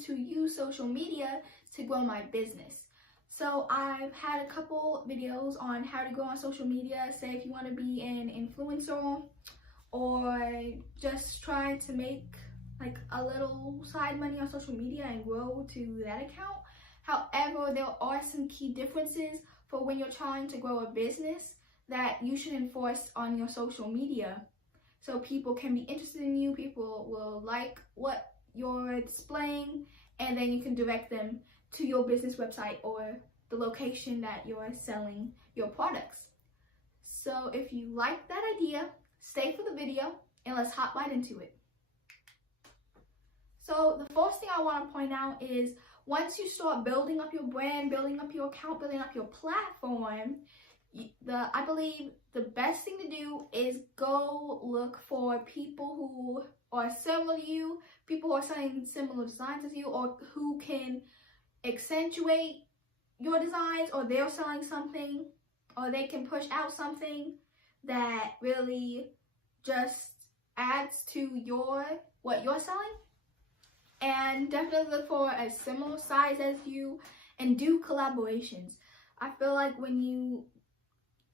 trying to use social media to grow my business. So I've had a couple videos on how to grow on social media. Say if you want to be an influencer or just try to make like a little side money on social media and grow to that account. However, there are some key differences for when you're trying to grow a business that you should enforce on your social media. So people can be interested in you, people will like what you're displaying, and then you can direct them to your business website or the location that you're selling your products. So if you like that idea, stay for the video and let's hop right into it. So the first thing I want to point out is once you start building up your brand, building up your account, building up your platform, I believe the best thing to do is go look for people who are similar to you, people who are selling similar designs as you, or who can accentuate your designs, or they're selling something, or they can push out something that really just adds to what you're selling. And definitely look for a similar size as you and do collaborations. I feel like when you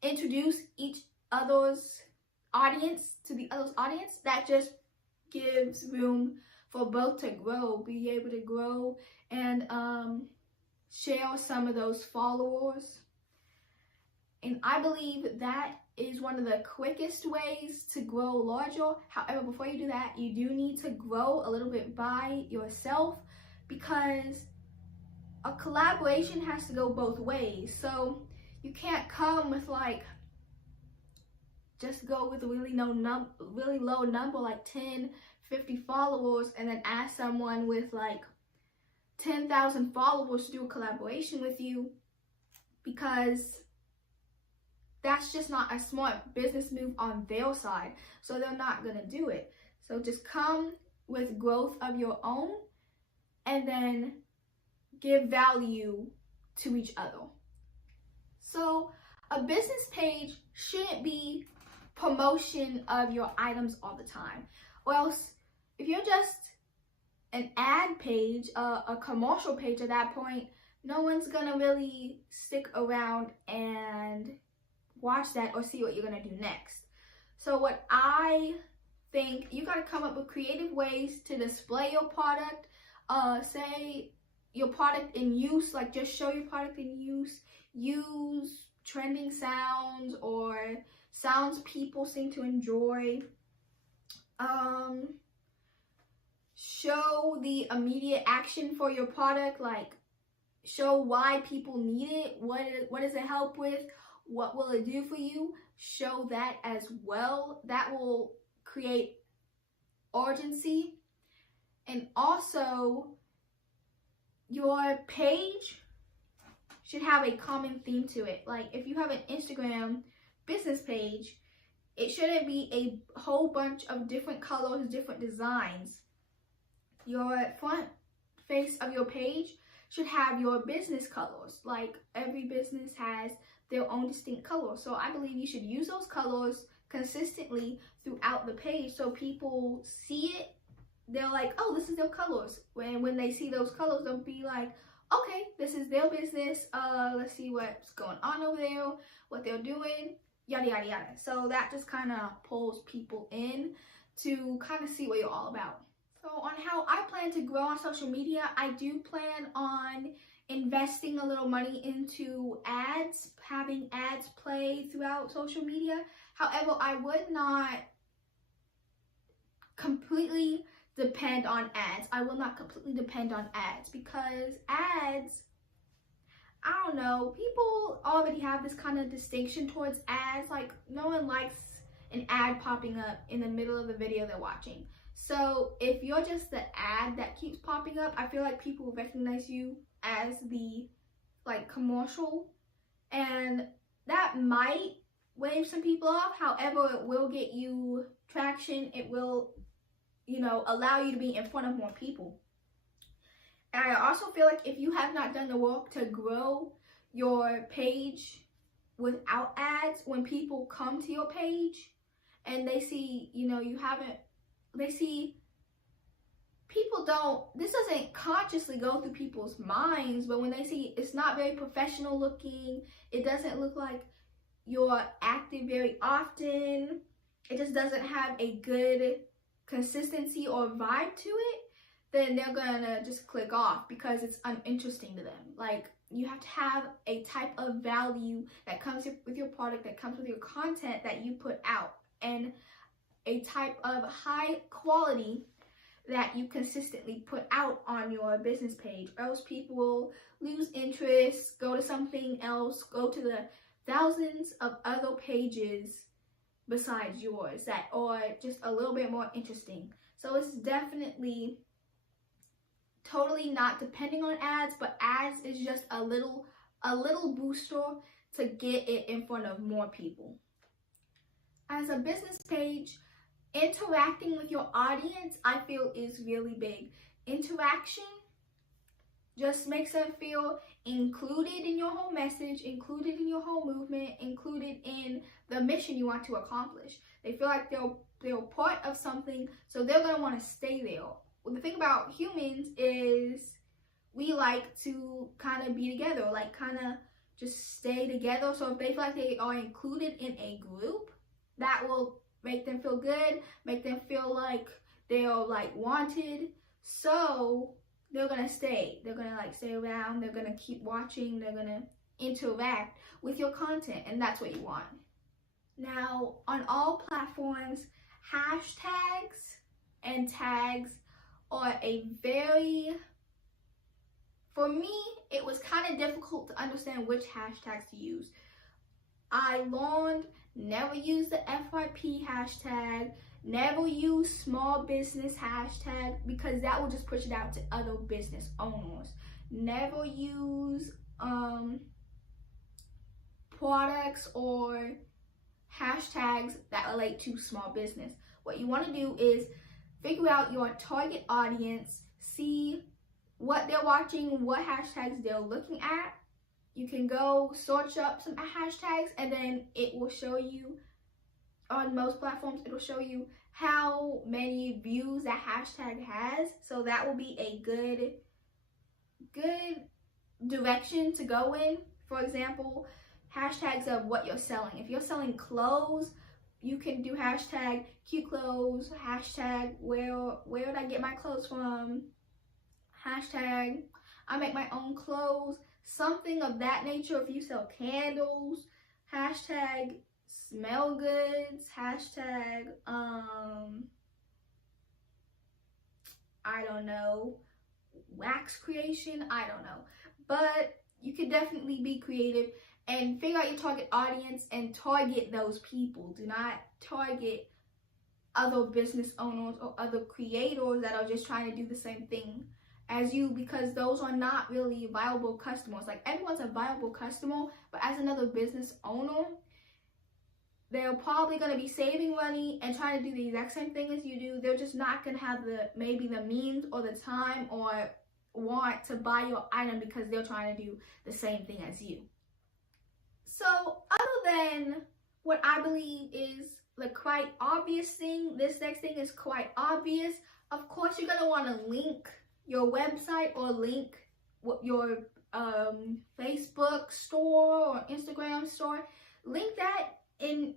introduce each other's audience to the other's audience, that just gives room for both to grow, be able to grow and share some of those followers. And I believe that is one of the quickest ways to grow larger. However, before you do that, you do need to grow a little bit by yourself, because a collaboration has to go both ways. So you can't come with just go with a really low number, like 10, 50 followers, and then ask someone with 10,000 followers to do a collaboration with you, because that's just not a smart business move on their side. So they're not going to do it. So just come with growth of your own and then give value to each other. So a business page shouldn't be promotion of your items all the time. Or else, if you're just an ad page, a commercial page at that point, no one's going to really stick around and watch that or see what you're going to do next. So what I think, you got to come up with creative ways to display your product. Say your product in use, like just show your product in use. Use trending sounds or sounds people seem to enjoy. Show the immediate action for your product, like show why people need it, what does it help with, what will it do for you. Show that as well. That will create urgency. And also, your page should have a common theme to it. Like if you have an Instagram business page, it shouldn't be a whole bunch of different colors, different designs. Your front face of your page should have your business colors. Like every business has their own distinct colors. So I believe you should use those colors consistently throughout the page, so people see it, they're like, oh, this is their colors. When they see those colors, they'll be like, okay, this is their business. Let's see what's going on over there, what they're doing, yada yada yada. So that just kind of pulls people in to kind of see what you're all about. So on how I plan to grow on social media, I do plan on investing a little money into ads, having ads play throughout social media. However, I would not completely depend on ads. I will not completely depend on ads, because ads, I don't know, people already have this kind of distinction towards ads. Like no one likes an ad popping up in the middle of the video they're watching. So if you're just the ad that keeps popping up, I feel like people will recognize you as the commercial, and that might wave some people off. However, it will get you traction. It will, allow you to be in front of more people. And I also feel like if you have not done the work to grow your page without ads, when people come to your page and they see, they see this doesn't consciously go through people's minds, but when they see it's not very professional looking, it doesn't look like you're active very often, it just doesn't have a good consistency or vibe to it, then they're gonna just click off because it's uninteresting to them. Like, you have to have a type of value that comes with your product, that comes with your content that you put out, and a type of high quality that you consistently put out on your business page, or else people will lose interest, go to something else, go to the thousands of other pages besides yours that are just a little bit more interesting. So it's definitely totally not depending on ads, but ads is just a little booster to get it in front of more people. As a business page, interacting with your audience, I feel, is really big. Interaction just makes them feel included in your whole message, included in your whole movement, included in the mission you want to accomplish. They feel like they're part of something, so they're gonna want to stay there. Well, the thing about humans is we like to kind of be together, like kind of just stay together. So if they feel like they are included in a group, that will make them feel good, make them feel like they're like wanted. So they're gonna stay. They're gonna like stay around. They're gonna keep watching. They're gonna interact with your content, and that's what you want. Now, on all platforms, hashtags and tags are for me, it was kind of difficult to understand which hashtags to use. I learned never use the FYP hashtag, never use small business hashtag, because that will just push it out to other business owners. Never use products or hashtags that relate to small business. What you want to do is figure out your target audience, see what they're watching, what hashtags they're looking at. You can go search up some hashtags, and then it will show you, on most platforms, it will show you how many views that hashtag has. So that will be a good direction to go in. For example, hashtags of what you're selling. If you're selling clothes, you can do hashtag cute clothes, hashtag where did I get my clothes from, hashtag I make my own clothes, something of that nature. If you sell candles, hashtag smell goods, hashtag I don't know, wax creation, I don't know. But you could definitely be creative and figure out your target audience and target those people. Do not target other business owners or other creators that are just trying to do the same thing as you, because those are not really viable customers. Like, everyone's a viable customer, but as another business owner, they're probably going to be saving money and trying to do the exact same thing as you do. They're just not going to have maybe the means or the time or want to buy your item because they're trying to do the same thing as you. So other than what I believe is the quite obvious thing, this next thing is quite obvious. Of course, you're going to want to link your website or link your Facebook store or Instagram store. Link that in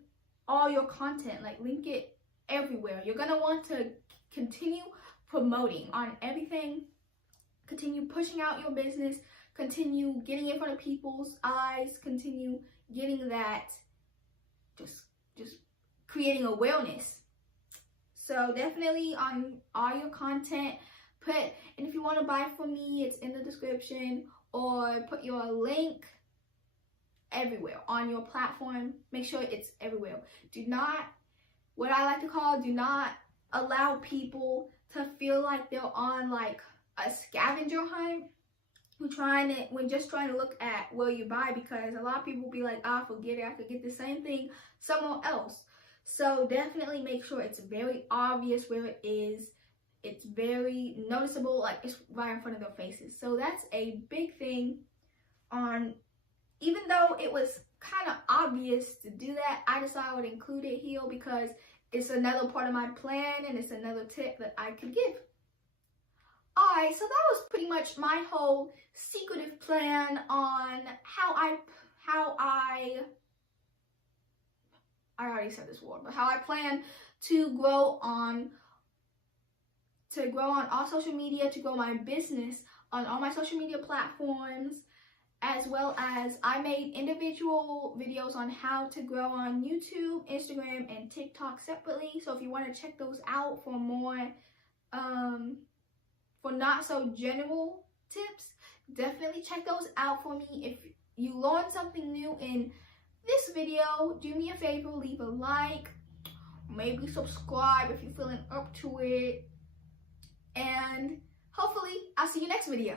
all your content, like link it everywhere. You're going to want to continue promoting on everything, continue pushing out your business, continue getting in front of people's eyes, continue getting that, just creating awareness. So definitely on all your content, and if you want to buy from me, it's in the description, or put your link everywhere on your platform. Make sure it's everywhere. Do not, what I like to call, do not allow people to feel like they're on like a scavenger hunt when just trying to look at where you buy, because a lot of people will be like, forget it, I could get the same thing somewhere else. So definitely make sure it's very obvious where it is. It's very noticeable, like it's right in front of their faces. So that's a big thing even though it was kind of obvious to do that, I decided I would include it here because it's another part of my plan and it's another tip that I could give. Alright, so that was pretty much my whole secretive plan on how I already said this word, but how I plan to grow on all social media, to grow my business on all my social media platforms, as well as I made individual videos on how to grow on YouTube, Instagram, and TikTok separately. So if you want to check those out for more, for not so general tips, definitely check those out for me. If you learned something new in this video, do me a favor, leave a like, maybe subscribe if you're feeling up to it, and hopefully I'll see you next video.